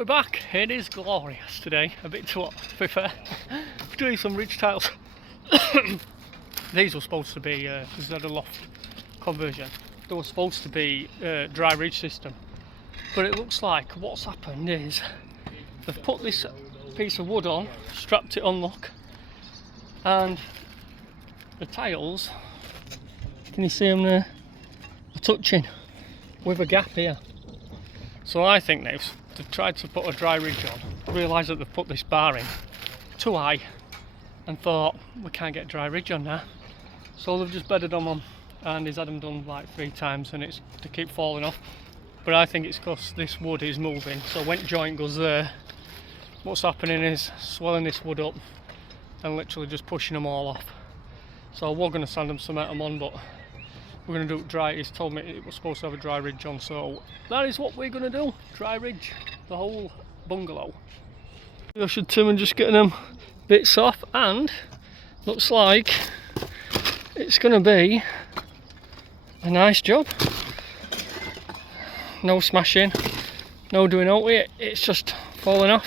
we're back. It is glorious today. A bit too hot, to be fair. We're doing some ridge tiles. These were supposed to be, because they had a loft conversion, they were supposed to be dry ridge system. But it looks like what's happened is they've put this piece of wood on, strapped it on, look, and the tiles, can you see them there, are touching with a gap here. So I think they've tried to put a dry ridge on, realised that they've put this bar in too high and thought we can't get dry ridge on now, so they've just bedded them, and he's had them done like 3 times and it's to keep falling off. But I think it's because this wood is moving, so when joint goes there, what's happening is swelling this wood up and literally just pushing them all off. So we're going to sand them, cement them on, but we're going to do it dry. He's told me it was supposed to have a dry ridge on, so that is what we're going to do. Dry ridge the whole bungalow. I should Tim and just getting them bits off, and looks like it's going to be a nice job. No smashing, no doing out with it, it's just falling off,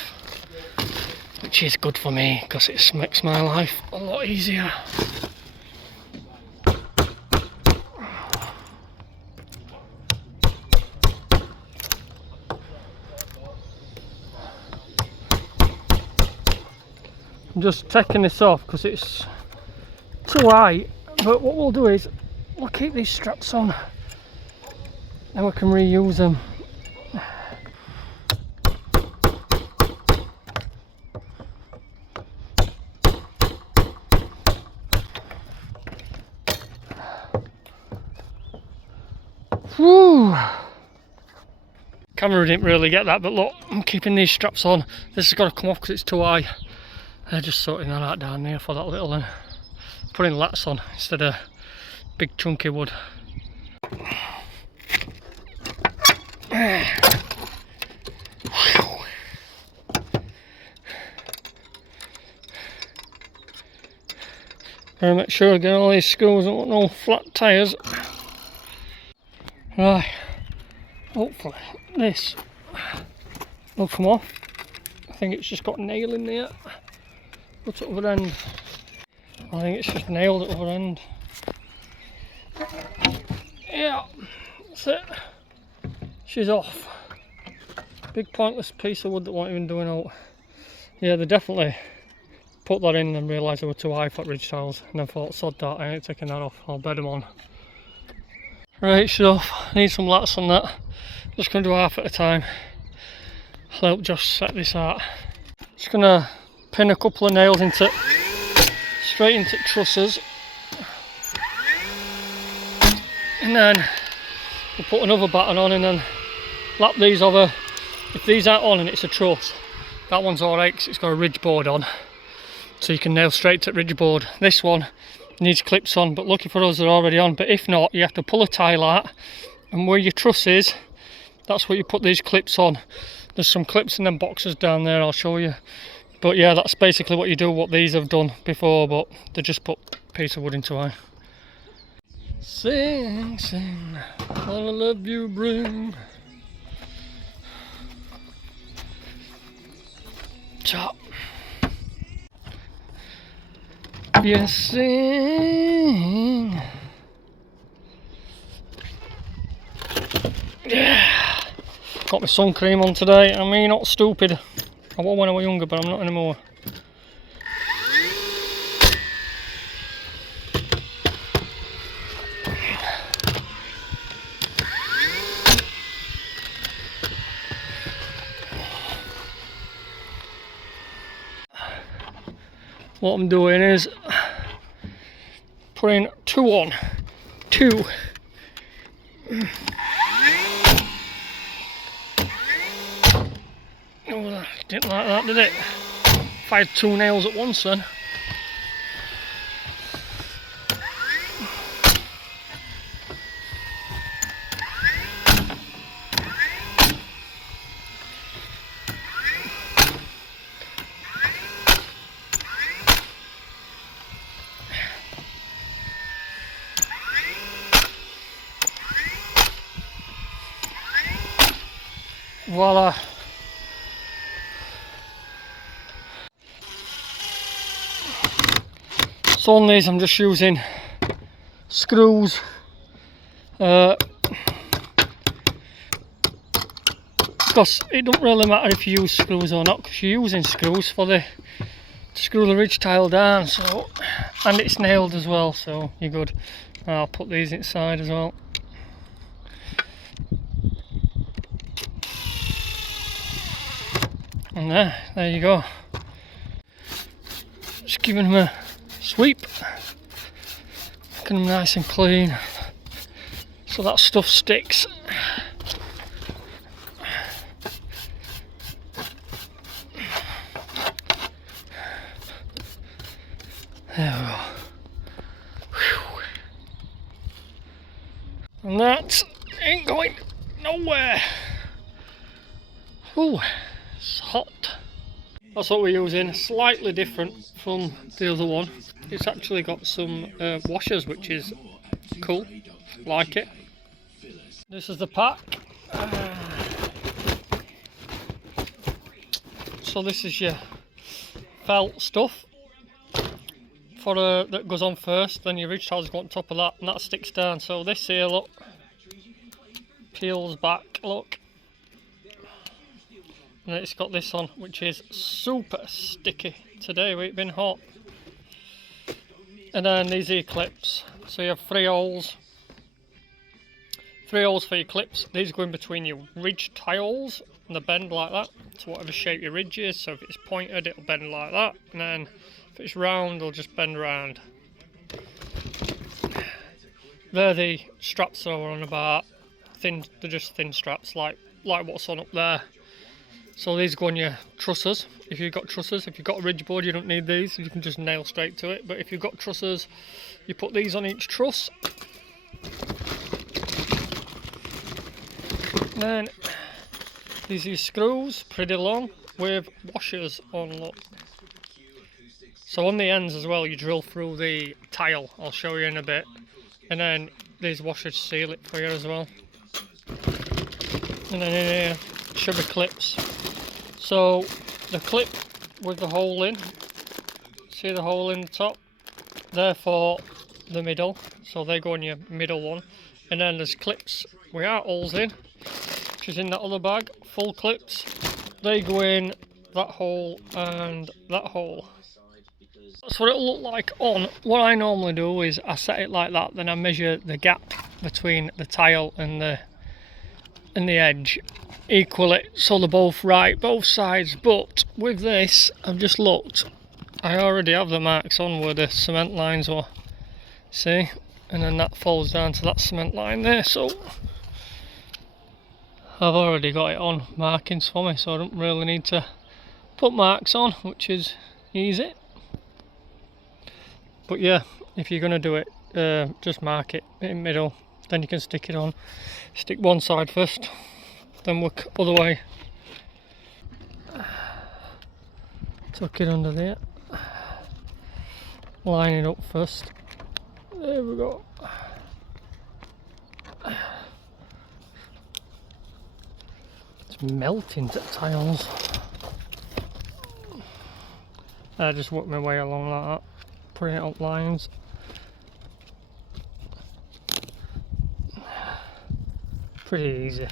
which is good for me because it makes my life a lot easier. I'm just taking this off because it's too high, but what we'll do is we'll keep these straps on and we can reuse them. Whew. Camera didn't really get that, but look, I'm keeping these straps on. This has got to come off because it's too high. They're just sorting that out down there for that little one. Putting lats on instead of big chunky wood. Gotta make sure I get all these screws and no flat tyres. Right, hopefully this will come off. I think it's just got a nail in there. What's at the other end? I think it's just nailed at the other end. Yeah, that's it. She's off. Big pointless piece of wood that won't even do out. Yeah, they definitely put that in and realised they were too high for ridge tiles, and then thought, sod that, I ain't taking that off, I'll bed them on. Right, she's off. I need some lats on that. Just going to do half at a time. I'll help Josh set this out. Just going to pin a couple of nails into, straight into trusses, and then we'll put another batten on and then lap these over. If these aren't on and it's a truss, that one's alright because it's got a ridge board on, so you can nail straight to the ridge board. This one needs clips on, but lucky for us they're already on. But if not, you have to pull a tile out, and where your truss is, that's where you put these clips on. There's some clips in them boxes down there, I'll show you. But yeah, that's basically what you do, what these have done before, but they just put a piece of wood into it. Sing, sing, all the love you bring. Chop. Yes, sing. Yeah. Got my sun cream on today. I mean, not stupid. I was when I was younger, but I'm not anymore. What I'm doing is putting 2 on. 2. Oh, that didn't like that, did it? Fired 2 nails at once then. Voila. So on these I'm just using screws, because it don't really matter if you use screws or not, because you're using screws for to screw the ridge tile down. So, and it's nailed as well, so you're good. I'll put these inside as well. And there you go. Just giving them a sweep, making them nice and clean so that stuff sticks. There we go. Whew. And that ain't going nowhere. Ooh, it's hot. That's what we're using, slightly different from the other one. It's actually got some washers, which is cool, like it. This is the pack. So this is your felt stuff for that goes on first, then your ridge tiles go on top of that, and that sticks down. So this here, look, peels back, look. And it's got this on, which is super sticky today. We've been hot. And then these here clips. So you have 3 holes. 3 holes for your clips. These go in between your ridge tiles, and they bend like that. So whatever shape your ridge is. So if it's pointed, it'll bend like that. And then if it's round, it'll just bend round. They're the straps that are on about. Thin. They're just thin straps, like what's on up there. So these go on your trusses. If you've got trusses, if you've got a ridge board, you don't need these. You can just nail straight to it. But if you've got trusses, you put these on each truss. Then these are your screws, pretty long, with washers on, look. So on the ends as well, you drill through the tile. I'll show you in a bit. And then these washers seal it for you as well. And then in here should be clips. So the clip with the hole in, see the hole in the top, they're for the middle, so they go in your middle one. And then there's clips without holes in, which is in that other bag, full clips. They go in that hole and that hole. That's what it'll look like on. What I normally do is I set it like that, then I measure the gap between the tile and the edge, equal it so they're both right, both sides. But with this, I've just looked, I already have the marks on where the cement lines were, see, and then that falls down to that cement line there, so I've already got it on markings for me, so I don't really need to put marks on, which is easy. But yeah, if you're going to do it, just mark it in middle, then you can stick it on. Stick one side first, then work other way. Tuck it under there. Line it up first. There we go. It's melting the tiles. I just work my way along like that, putting it up lines. Pretty easy.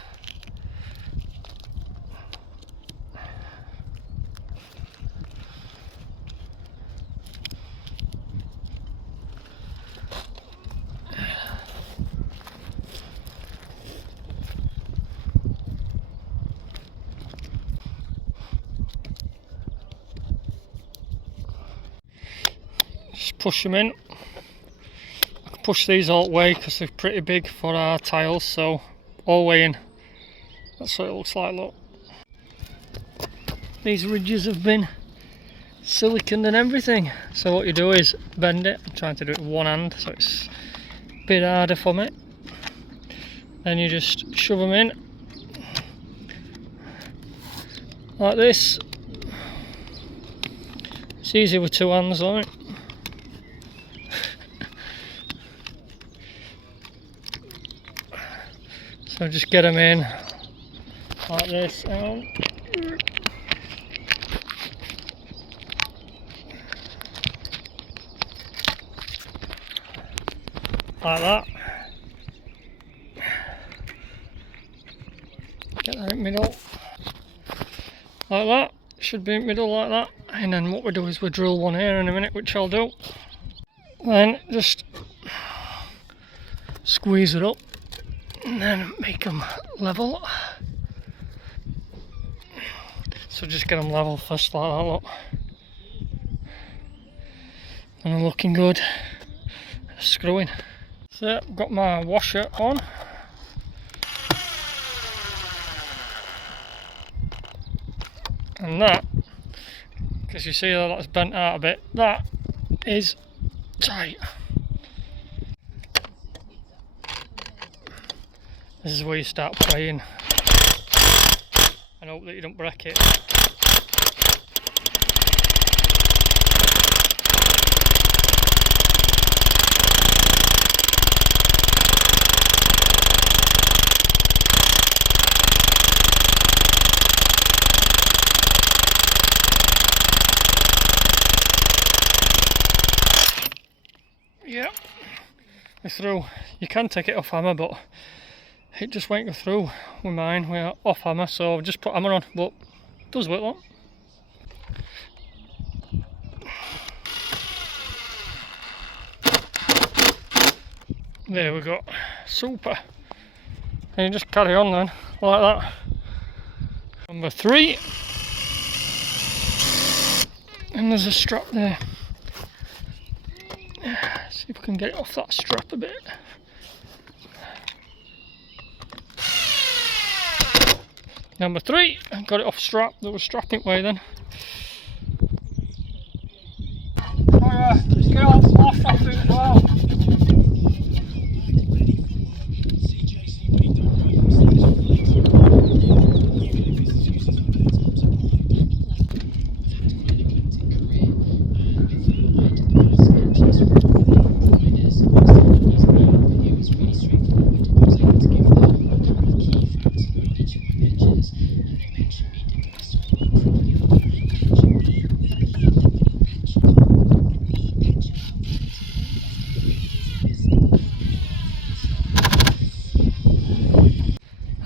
Just push them in. I can push these all the way because they're pretty big for our tiles, so all the way in. That's what it looks like, look. These ridges have been siliconed and everything. So what you do is bend it. I'm trying to do it with one hand, so it's a bit harder for me. Then you just shove them in like this. It's easy with two hands, like. So just get them in like this. like that. Get that in middle, like that. Should be in middle like that. And then what we do is we drill one here in a minute, which I'll do. Then just squeeze it up and then make them level. So just get them level first like that, look. And they're looking good. Screwing. So I've got my washer on. And that, because you see that that's bent out a bit, that is tight. This is where you start praying and hope that you don't break it. Yep, we're through. You can take it off hammer, but it just won't go through with mine. We're off hammer, so I've just put hammer on, but it does work though. There we go, super. And you just carry on then, like that. Number 3. And there's a strap there. See if we can get it off that strap a bit. Number 3, I got it off strap. There was strapping way then. Oh yeah, let's get off strap it as well.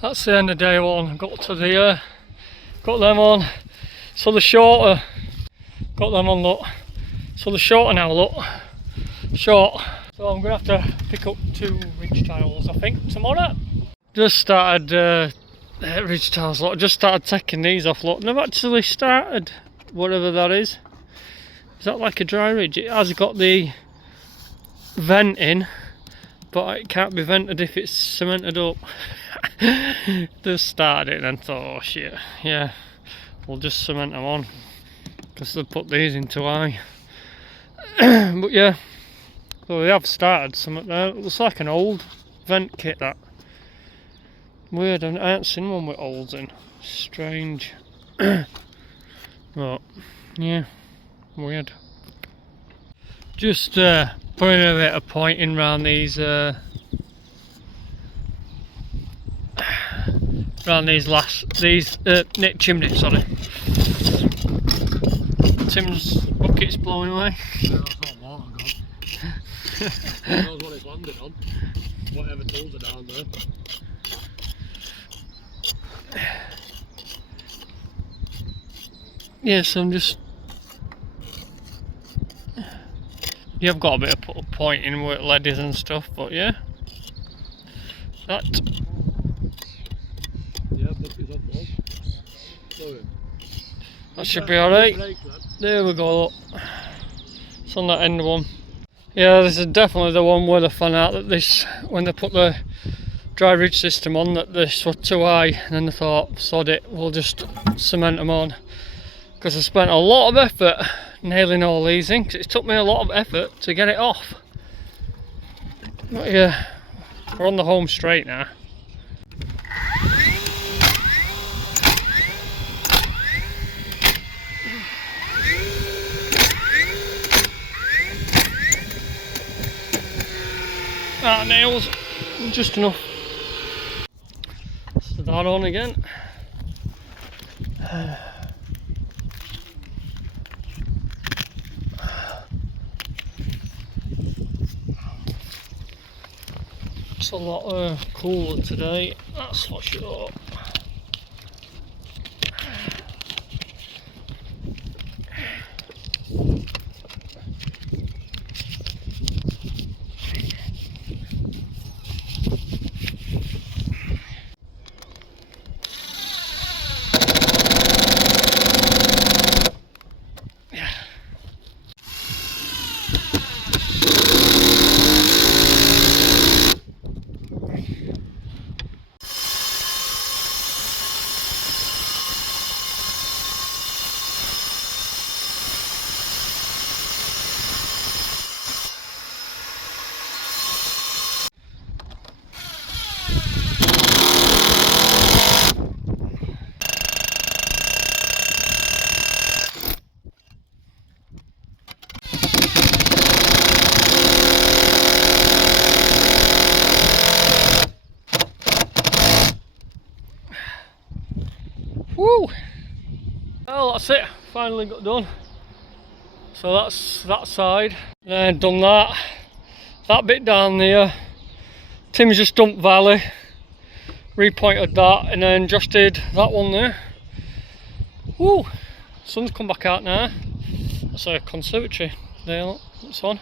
That's the end of day 1. Got to the got them on. So the shorter, got them on, look. So the shorter now, look. Short. So I'm gonna have to pick up 2 ridge tiles, I think, tomorrow. Just started ridge tiles, look. Just started taking these off, look. And I've actually started whatever that is. Is that like a dry ridge? It has got the vent in, but it can't be vented if it's cemented up. Just started it and thought, oh shit, yeah, we'll just cement them on because they put these into high. But yeah, so they have started something there. It looks like an old vent kit, that. Weird, I haven't seen one with holes in. Strange. But yeah, weird. Just putting a bit of pointing around these knit chimneys, sorry. Tim's bucket's blowing away. No, it's not water gone. Who knows what it's landed on? Whatever tools are down there. Yeah, so I'm just... You have got a bit of pointing with leadies and stuff, but yeah. That... Yeah, bucket's up all. Sorry. That should be alright. There we go, look. It's on that end one. Yeah, this is definitely the one where they found out that this, when they put the dry ridge system on, that this was too high, and then they thought, sod it, we'll just cement them on. Because I spent a lot of effort nailing all these in, because it took me a lot of effort to get it off. But yeah, we're on the home straight now. That nails just enough. So that on again. Looks a lot cooler today, that's for sure. Woo! Well, that's it, finally got done. So that's that side, and then done that bit down there. Tim's just dumped valley, repointed that, and then just did that one there. Woo! Sun's come back out now. That's a conservatory there, look, that's on.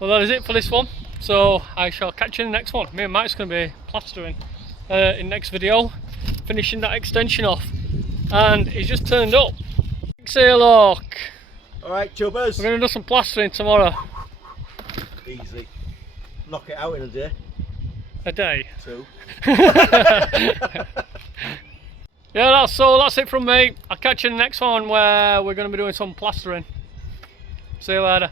Well, that is it for this one, so I shall catch you in the next one. Me and Mike's going to be plastering in the next video, finishing that extension off, and he's just turned up. Say hello. Alright, chubbers. We're going to do some plastering tomorrow. Easy. Knock it out in a day. A day? 2. Yeah, that's it from me. I'll catch you in the next one where we're going to be doing some plastering. See you later.